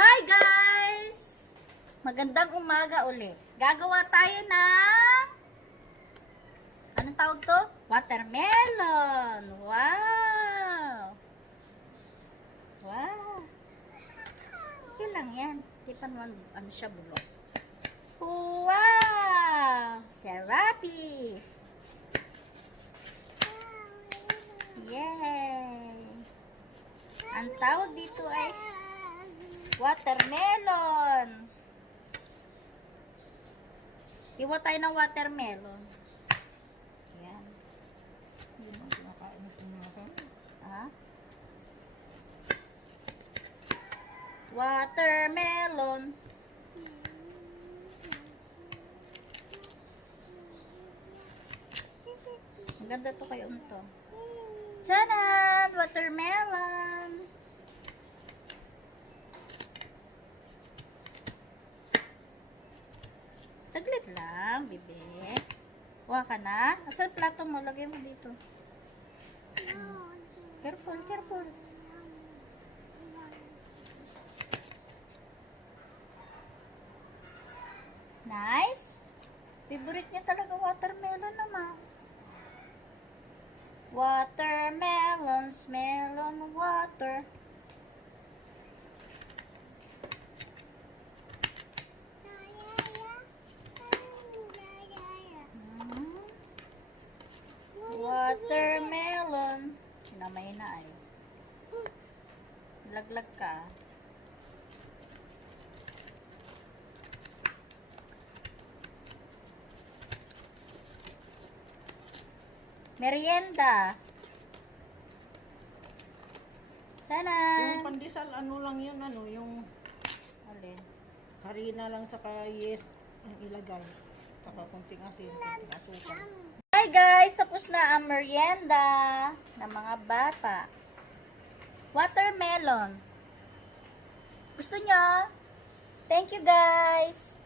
Hi guys! Magandang umaga ulit. Gagawa tayo ng anong tawag to? Watermelon! Wow! Wow! Okay lang yan. Di pa naman ano siya bulok. Wow! Serapi! Yay! Ang tawag dito ay watermelon. Iwa tayo ng watermelon. Ayan. Hindi mo kinakain ng pinakain. Ha? Watermelon. Maganda to kayo to. Tanan! Watermelon! Saglit lang, bebe. Kuha ka na. Asan plato mo? Lagay mo dito. Careful, careful. Nice. Favorite niya talaga watermelon naman. Watermelon, melon water. Watermelon. Sinamay na ay. Laglag ka. Merienda. Sana. Yung pandesal, ano lang yun, ano, yung Alin? harina lang sa yes ang ilagay. Saka konting asin, konting asukal. Hi guys! Tapos na ang merienda ng mga bata. Watermelon. Gusto nyo? Thank you guys!